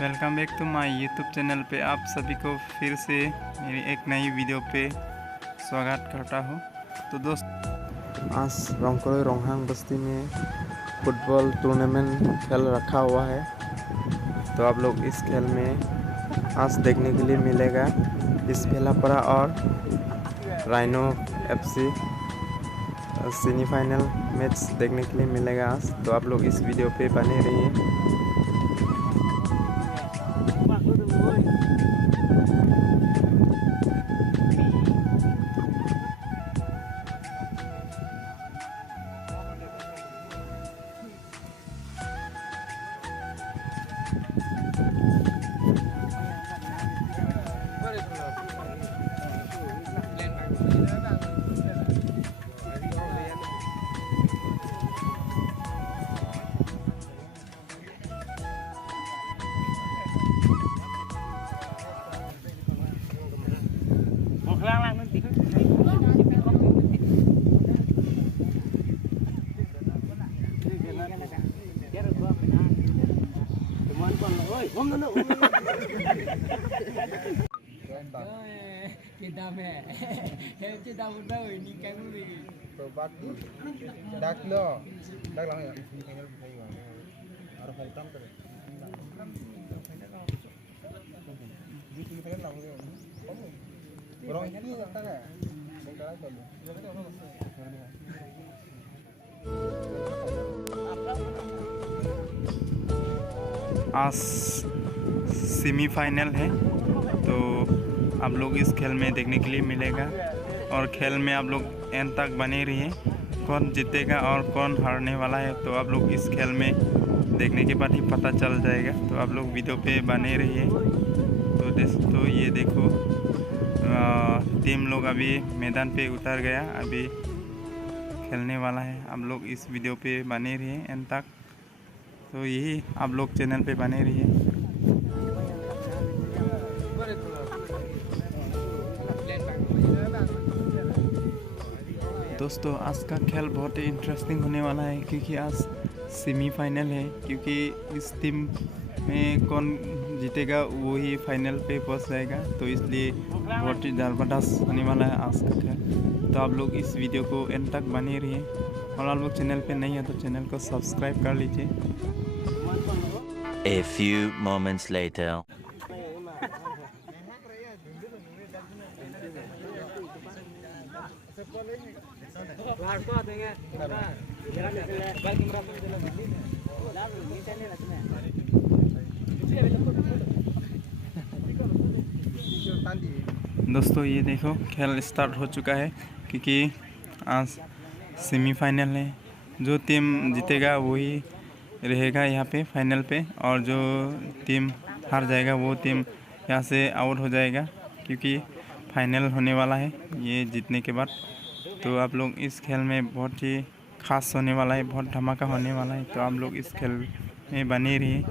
Welcome back to my YouTube channel पे आप सभी को फिर से मेरी एक नई वीडियो पे स्वागत करता हूँ। तो दोस्त आज रोंगकोरोई रोंगहांग बस्ती में फुटबॉल टूर्नामेंट खेल रखा हुआ है। तो आप लोग इस खेल में आज देखने के लिए मिलेगा इस भेलापरा और राइनो एफसी सेमीफाइनल मैच देखने के लिए मिलेगा आज। तो आप लोग इस वीडियो पे बने रहिए। Kita meh, kita udah ini kan uli. Tobat, dak lo, dak lang ya. Harus hitam tu. Orang ini tak ada. आज सेमीफाइनल है, तो आप लोग इस खेल में देखने के लिए मिलेगा और खेल में आप लोग एंड तक बने रहिए। कौन जीतेगा और कौन हारने वाला है तो आप लोग इस खेल में देखने के बाद ही पता चल जाएगा। तो आप लोग वीडियो पे बने रहिए। तो ये देखो टीम लोग अभी मैदान पे उतर गया, अभी खेलने वाला है। आप लोग इस वीडियो पे बने रहिए एंड तक। तो यही आप लोग चैनल पे बने रहिए। दोस्तों आज का खेल बहुत ही इंटरेस्टिंग होने वाला है, क्योंकि आज सेमीफाइनल है। क्योंकि इस टीम में कौन जीतेगा वो ही फाइनल पे पहुंच जाएगा। तो इसलिए बहुत ही ज़बरदस्त होने वाला है आज का खेल। तो आप लोग इस वीडियो को एंड तक बने रहिए। और आप लोग चैनल पे नहीं है तो चैनल को सब्सक्राइब कर लीजिए। A few moments later. दोस्तों ये देखो खेल स्टार्ट हो चुका है, क्योंकि आज सेमीफाइनल है। जो टीम जीतेगा वही रहेगा यहाँ पे फाइनल पे, और जो टीम हार जाएगा वो टीम यहाँ से आउट हो जाएगा, क्योंकि फाइनल होने वाला है ये जीतने के बाद। तो आप लोग इस खेल में बहुत ही खास होने वाला है, बहुत धमाका होने वाला है। तो आप लोग इस खेल में बने रहिए।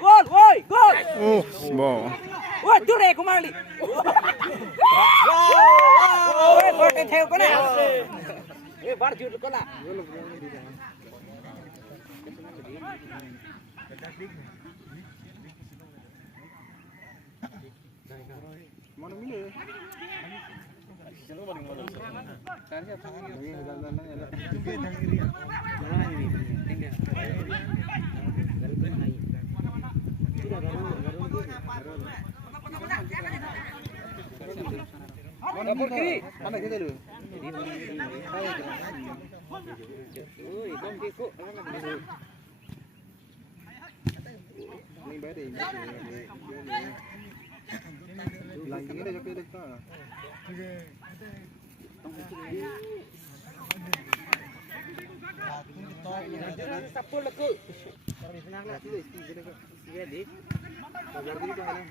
Gol, woi, gol. Wow. Woi, jure kembali. Woi, gol theo con này. Bar jut con nào. Thank you. Dapur kiri. Mana kita lu? Ini badai. Lagi ini jadi dekat. Sapul leku. Kalau senang lah tu, dia di. Bajar dulu dah.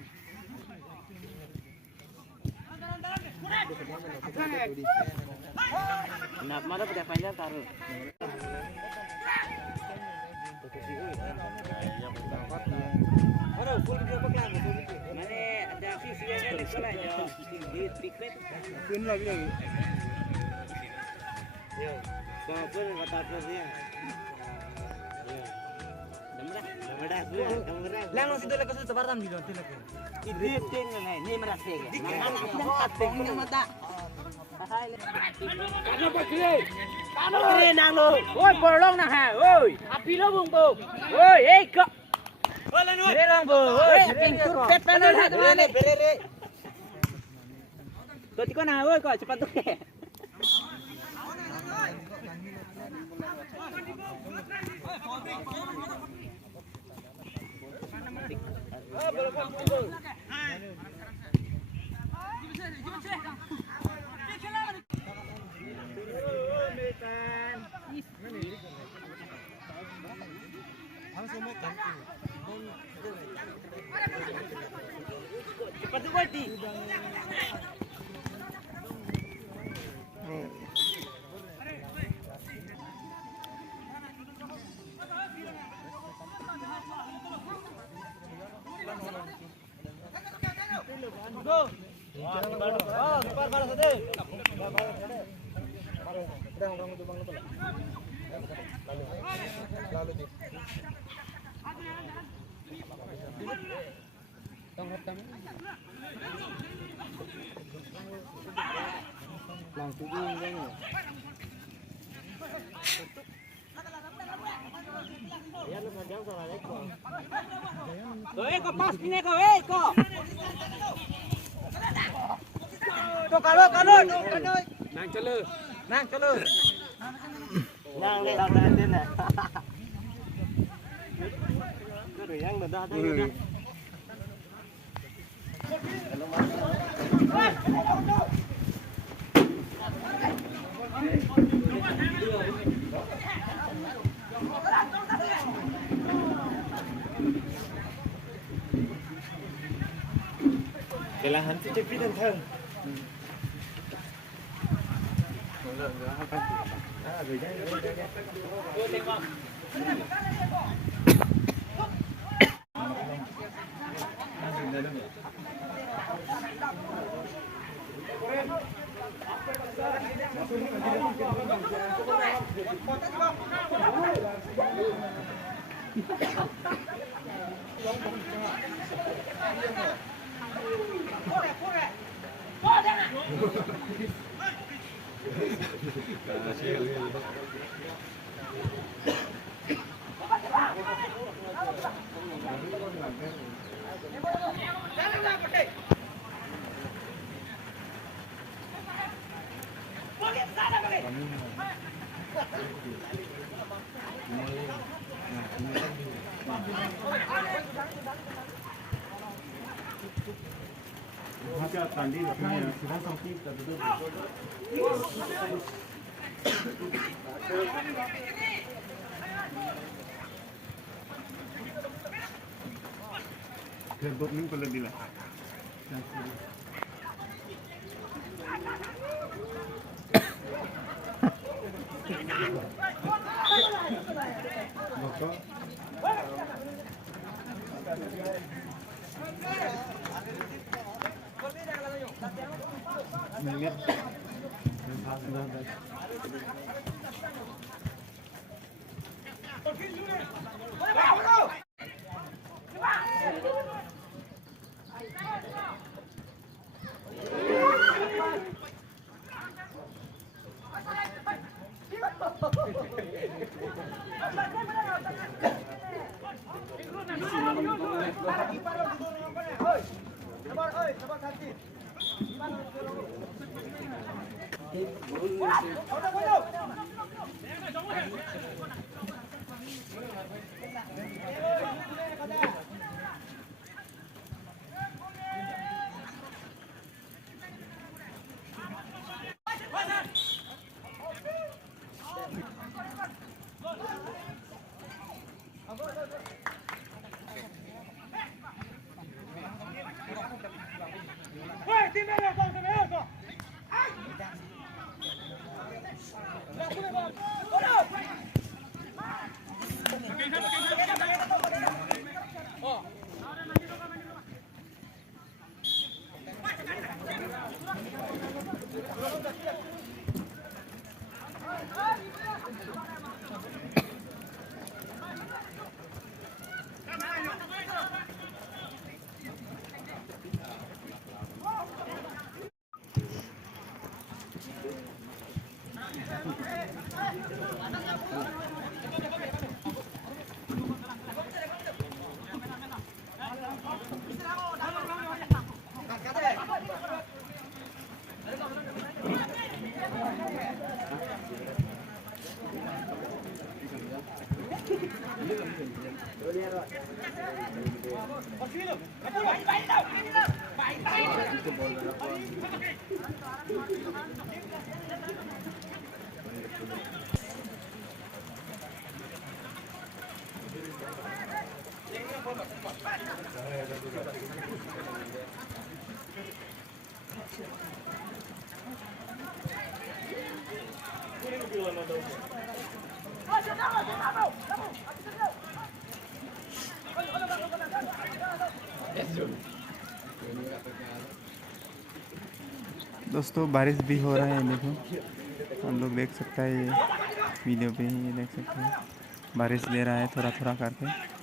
Nak mana pada panjang taruh. Mana full video apa kelas? Mana ada visualnya di sekolah ya? Di piknik. Pun lagi. Yo, kau pun kata apa dia? Lang situ lekas itu baram di situ lekas. Ini ting ni merasa ke. Nampak ting ni mata. Kano pakre. Kano pakre nang lo. Oi borong nang ha. Oi. Api lo bung bu. Oi, kok. Oi lan oi. Berong bu. Oi, pintur petan ha tu mana. Berere. Kau tiko nang oi kau cepat tu ke. Cepat berhenti. Kau pas ni kau, kau. Kau kalau. Nang celu. Nang ni na. Kau yang dah tu. Kailangan tu cepat dan thang. Gerbot ni perlu dilakukan. दोस्तों बारिश भी हो रहा है, देखो हम लोग देख सकते हैं, ये वीडियो पे ही देख सकते हैं बारिश दे रहा है थोड़ा थोड़ा करके।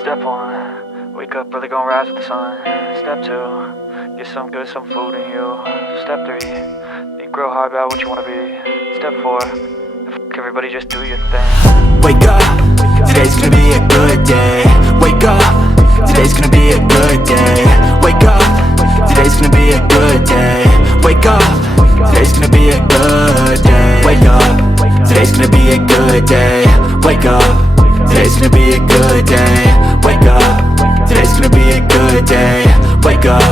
Step 1, wake up early, gonna rise with the sun. Step 2, get some good, some food in you. Step 3, think real hard about what you wanna be. Step 4, everybody just do your thing. Wake up, today's gonna be a good day. Wake up, today's gonna be a good day. Wake up, today's gonna be a good day. Wake up, today's gonna be a good day. Wake up, today's gonna be a good day. Wake up, today's gonna be a good day. Wake up, today's gonna be a good day. Wake up,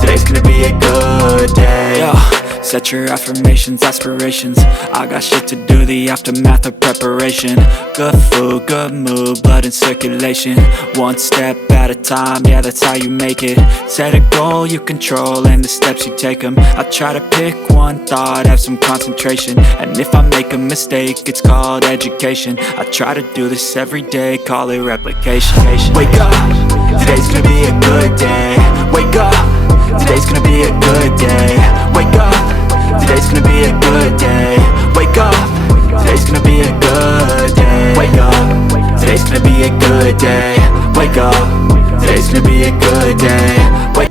today's today's gonna be a good day. Yo, set your affirmations, aspirations. I got shit to do, the aftermath of preparation. Good food, good mood, blood in circulation. One step at a time, yeah, that's how you make it. Set a goal you control and the steps you take them. I try to pick one thought, have some concentration. And if I make a mistake, it's called education. I try to do this every day, call it replication. Wake up, today's gonna be a good day. Wake up, today's gonna be a good day. Wake up, today's gonna be a good day. Wake up, today's gonna be a good day. Wake up, today's gonna be a good day. Wake up, today's gonna be a good day. Wake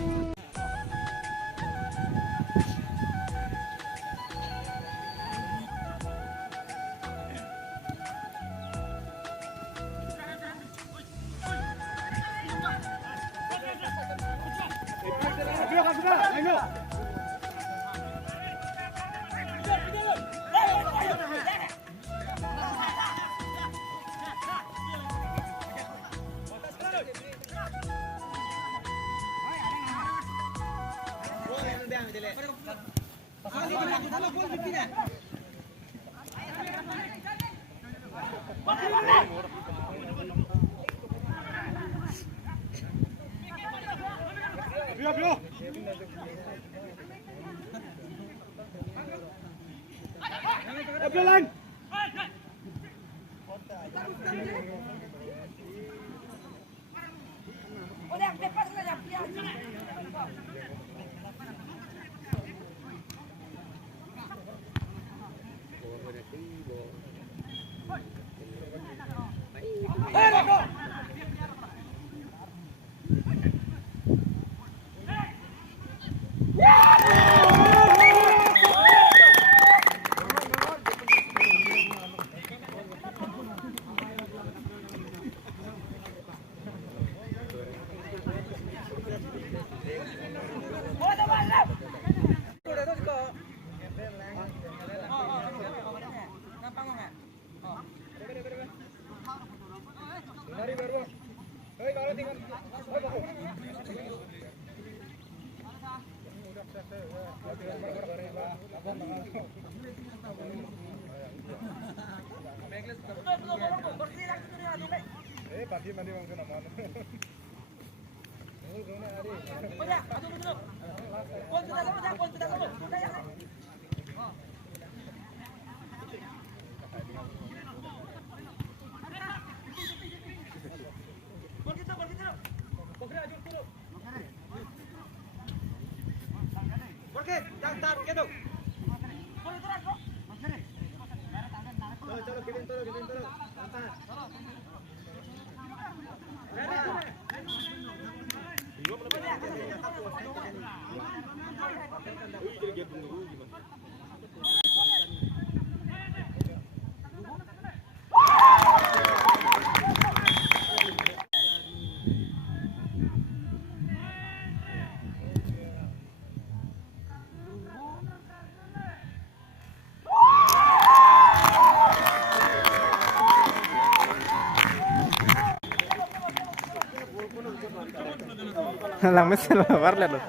Lang mesin lah, warlet loh.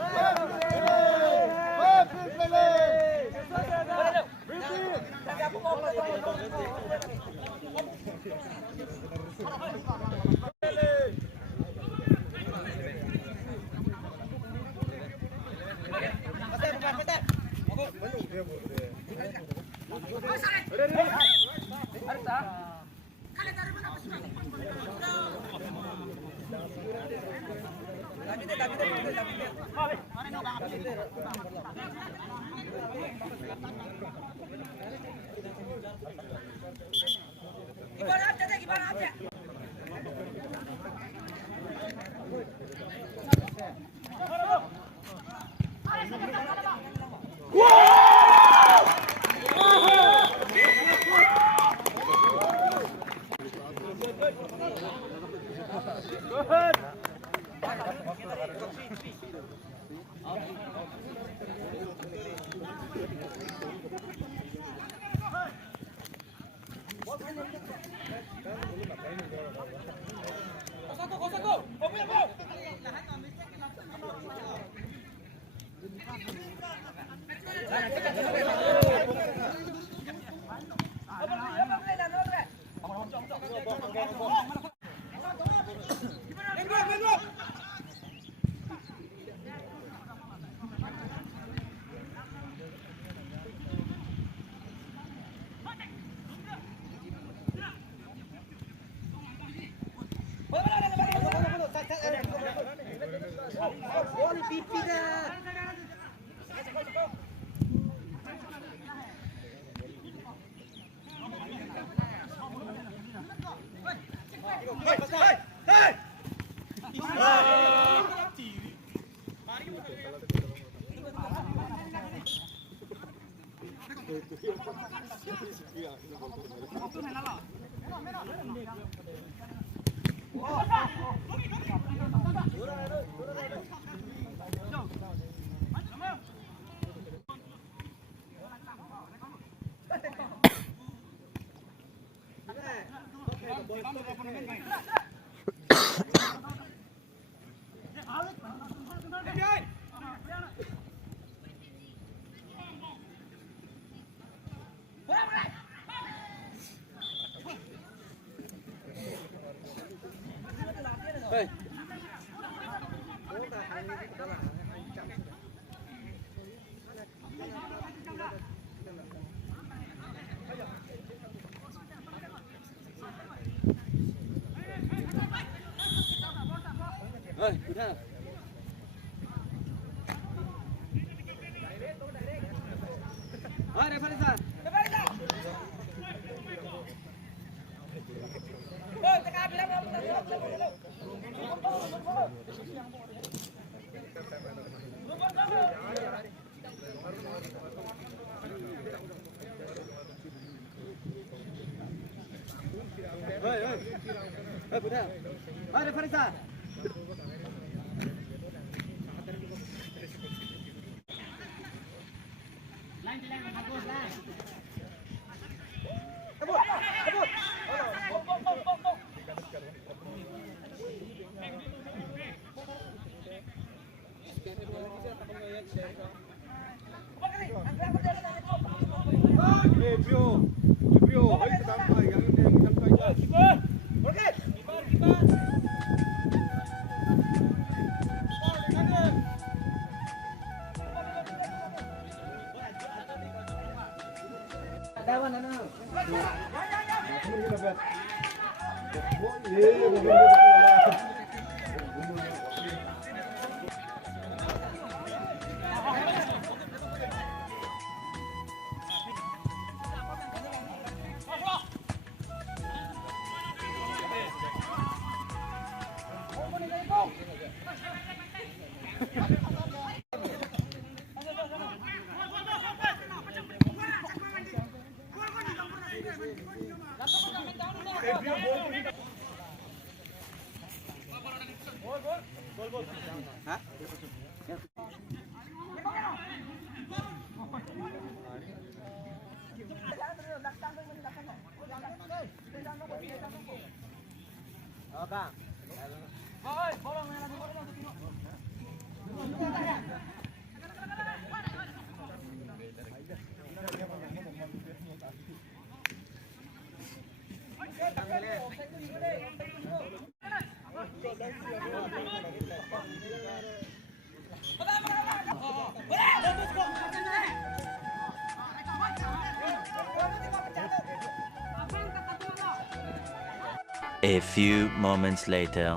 A few moments later.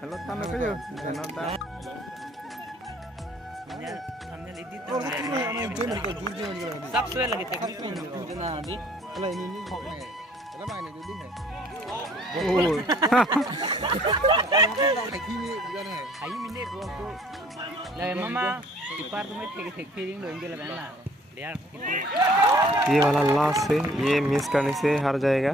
Hello, tan ko yo. Subscribe lagi teknik itu nanti. Ala ini. Ala mana jadi hai. Ayo minit waktu. Lah mama ipar tuh tek feeling lo इंगे लगाना यार ये वाला लास्ट है, ये मिस करने से हार जाएगा।